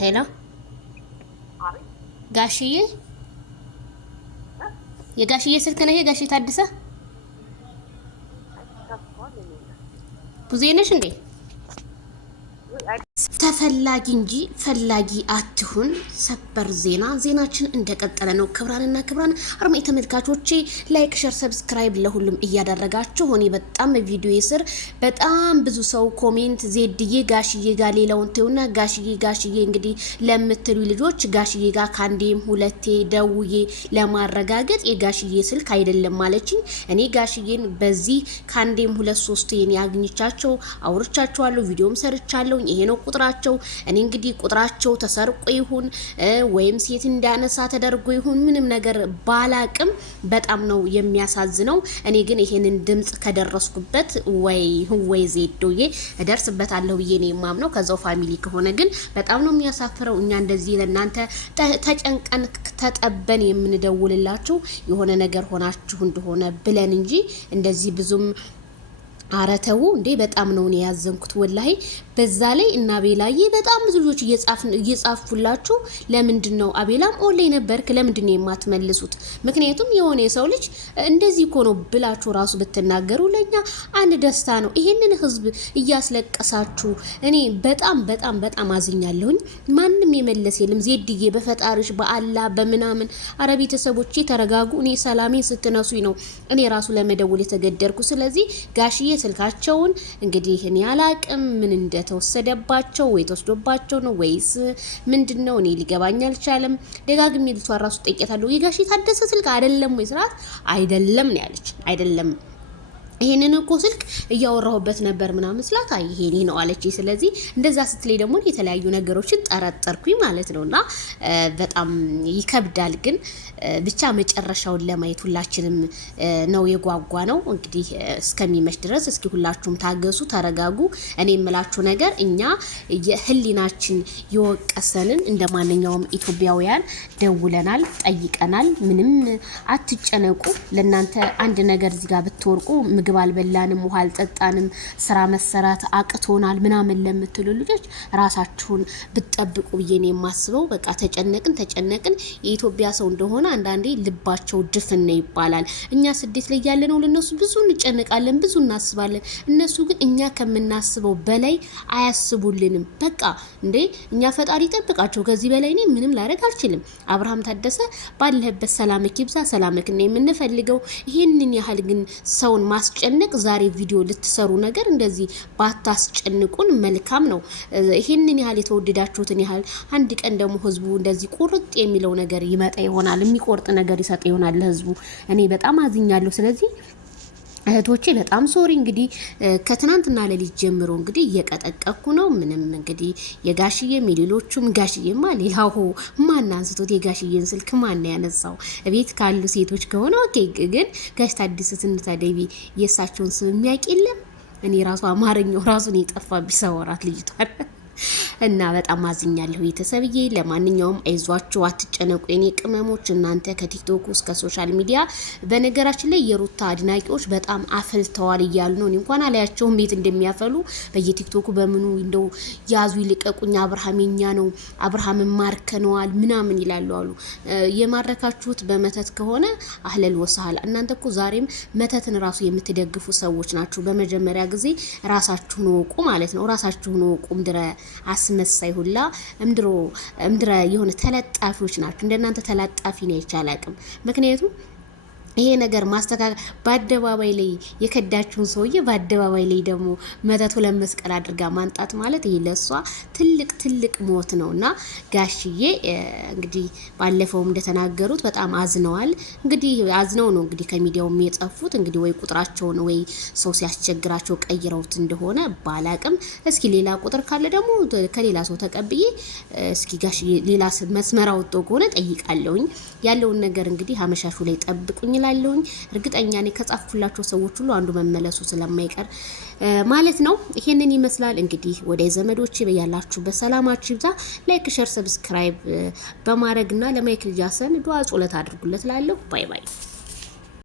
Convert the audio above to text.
ሄሎ ጋሽዬ የጋሽዬ ስልክ ነው ይሄ? ጋሽዬ ታደሰ ብዙ ነሽ እንዴ? ተፈላጊ እንጂ ፈላጊ አትሁን። ሰበር ዜናችን እንደቀጠለ ነው። ክብራንና ክብራን አርማይ ተመልካቾቼ ላይክ፣ ሼር፣ ሰብስክራይብ ለሁሉም እያደረጋችሁ ሆኔ በጣም ቪዲዮ ስር በጣም ብዙ ሰው ኮሜንት ዜድዬ ጋሽዬ ጋር ሌላውን ተውና ጋሽዬ እንግዲህ ለምትሉ ልጆች ጋሽዬ ጋር ካንዴም ሁለቴ ደውዬ ለማረጋገጥ የጋሽዬ ስልክ አይደለም ማለችኝ። እኔ ጋሽዬን በዚህ ካንዴም ሁለት ሶስት ያግኝቻቸው አውርቻቸዋለሁ፣ ቪዲዮም ሰርቻለሁ። ይሄ ነው ቁጥራቸው። እኔ እንግዲህ ቁጥራቸው ተሰርቆ ይሁን ወይም ሴት እንዳነሳ ተደርጎ ይሁን ምንም ነገር ባላቅም በጣም ነው የሚያሳዝነው። እኔ ግን ይሄንን ድምጽ ከደረስኩበት ወይ ዜዶዬ እደርስበታለሁ ብዬ ነው የማምነው። ከዛው ፋሚሊ ከሆነ ግን በጣም ነው የሚያሳፍረው። እኛ እንደዚህ ለናንተ ተጨንቀን ተጠበን የምንደውልላችሁ የሆነ ነገር ሆናችሁ እንደሆነ ብለን እንጂ እንደዚህ ብዙም አረተው እንዴ በጣም ነው ያዘንኩት ወላሂ። በዛ ላይ እና አቤላዬ በጣም ብዙ ልጆች እየጻፉላችሁ ለምንድን ነው አቤላም ኦንላይን ነበርክ ለምንድን ነው የማትመልሱት? ምክንያቱም የሆነ የሰው ልጅ እንደዚህ እኮ ነው ብላችሁ ራሱ ብትናገሩ ለኛ አንድ ደስታ ነው። ይሄንን ህዝብ እያስለቀሳችሁ እኔ በጣም አዝኛለሁኝ። ማንም የመለስ የለም። ዜድዬ በፈጣሪሽ በአላህ በመናምን አረ ቤተሰቦቼ ተረጋጉ። እኔ ሰላሜን ስትነሱኝ ነው እኔ ራሱ ለመደወል የተገደርኩ። ስለዚህ ጋሽዬ ስልካቸውን እንግዲህ እኔ አላቅም ምን እንደተወሰደባቸው ወይ ተወስዶባቸው ነው ወይስ ምንድነው እኔ ሊገባኝ አልቻለም። ደጋግሜ ልቷ ራሱ ጠይቄታለሁ። የጋሽዬ ታደሰ ስልክ አይደለም ወይ ስራት አይደለም ነው ያለች። አይደለም ይሄንን እኮ ስልክ እያወራሁበት ነበር ምናምን ስላት አይ ይሄኔ ነው አለች። ስለዚህ እንደዛ ስትለይ ደግሞ የተለያዩ ነገሮችን ጠረጠርኩኝ ማለት ነውና በጣም ይከብዳል። ግን ብቻ መጨረሻውን ለማየት ሁላችንም ነው የጓጓ ነው። እንግዲህ እስከሚመሽ ድረስ እስኪ ሁላችሁም ታገሱ፣ ተረጋጉ። እኔ የምላችሁ ነገር እኛ የህሊናችን የወቀሰንን እንደማንኛውም ኢትዮጵያውያን ደውለናል፣ ጠይቀናል። ምንም አትጨነቁ። ለናንተ አንድ ነገር እዚህ ጋር ብትወርቁ ምግብ አልበላንም፣ ውሃ አልጠጣንም፣ ስራ መሰራት አቅቶናል ምናምን ለምትሉ ልጆች ራሳችሁን ብትጠብቁ ብዬ ነው የማስበው። በቃ ተጨነቅን የኢትዮጵያ ሰው እንደሆነ አንዳንዴ ልባቸው ድፍን ነው ይባላል። እኛ ስደት ላይ ያለ ነው ለነሱ ብዙ እንጨነቃለን፣ ብዙ እናስባለን። እነሱ ግን እኛ ከምናስበው በላይ አያስቡልንም። በቃ እንዴ እኛ ፈጣሪ ጠብቃቸው። ከዚህ በላይ እኔ ምንም ላደርግ አልችልም። አብርሃም ታደሰ ባለህበት ሰላምክ ይብዛ፣ ሰላምክ ነው የምንፈልገው። ይሄንን ያህል ግን ሰውን ማስጨነቅ ዛሬ ቪዲዮ ልትሰሩ ነገር እንደዚህ ባታስጨንቁን መልካም ነው። ይሄንን ያህል የተወደዳችሁትን ያህል አንድ ቀን ደግሞ ህዝቡ እንደዚህ ቁርጥ የሚለው ነገር ይመጣ ይሆናል፣ የሚቆርጥ ነገር ይሰጥ ይሆናል ለህዝቡ። እኔ በጣም አዝኛለሁ። ስለዚህ እህቶቼ በጣም ሶሪ። እንግዲህ ከትናንትና ለሊት ጀምሮ እንግዲህ እየቀጠቀኩ ነው። ምንም እንግዲህ የጋሽዬም የሌሎቹም ጋሽዬማ ሌላው ማን አንስቶት የጋሽዬን ስልክ ማን ያነሳው? ቤት ካሉ ሴቶች ከሆነ ኦኬ። ግን ጋሽ ታደሰ ስንታደቢ የእሳቸውን ስም የሚያውቅ የለም። እኔ ራሱ አማርኛው ራሱን የጠፋብኝ ሰወራት ልጅቷል እና በጣም አዝኛለሁ ቤተሰብዬ። ለማንኛውም አይዟችሁ፣ አትጨነቁ የኔ ቅመሞች። እናንተ ከቲክቶክ እስከ ሶሻል ሚዲያ በነገራችን ላይ የሩታ አድናቂዎች በጣም አፈልተዋል እያሉ ነው። እንኳን አላያቸውም ቤት እንደሚያፈሉ በየቲክቶኩ በምኑ እንደው ያዙ ይልቀቁኝ፣ አብርሃም የኛ ነው፣ አብርሃምን ማርከነዋል ምናምን ይላሉ አሉ። የማረካችሁት በመተት ከሆነ አህለል ወሰሃል። እናንተ እኮ ዛሬም መተትን ራሱ የምትደግፉ ሰዎች ናችሁ። በመጀመሪያ ጊዜ ራሳችሁን ወቁ ማለት ነው። ራሳችሁን ወቁ። ምድረ አስመሳይ ሁላ እምድረ የሆነ ተለጣፊዎች ናቸው። እንደናንተ ተለጣፊ ነው አይቻላቅም። ምክንያቱም ይሄ ነገር ማስተካከል በአደባባይ ላይ የከዳችሁን ሰውዬ በአደባባይ ላይ ደግሞ መተቱ ለመስቀል አድርጋ ማንጣት ማለት ይሄ ለሷ ትልቅ ሞት ነውና ጋሽዬ እንግዲህ ባለፈው እንደተናገሩት በጣም አዝነዋል። እንግዲህ አዝነው ነው እንግዲህ ከሚዲያው የጠፉት። እንግዲህ ወይ ቁጥራቸውን ወይ ሰው ሲያስቸግራቸው ቀይረውት እንደሆነ ባላቅም፣ እስኪ ሌላ ቁጥር ካለ ደግሞ ከሌላ ሰው ተቀብዬ እስኪ ጋሽዬ ሌላ መስመር አውጥቶ ከሆነ ጠይቃለሁኝ። ያለውን ነገር እንግዲህ አመሻሹ ላይ ጠብቁኝ ላለሁኝ። እርግጠኛ ነኝ ከጻፉላቸው ሰዎች ሁሉ አንዱ መመለሱ ስለማይቀር ማለት ነው። ይሄንን ይመስላል እንግዲህ ወደ ዘመዶች በያላችሁበት ሰላማችሁ ይብዛ። ላይክ፣ ሼር፣ ሰብስክራይብ በማድረግና ለማይክል ጃሰን ዱዓ ጸሎት አድርጉለት ላለሁ። ባይ ባይ።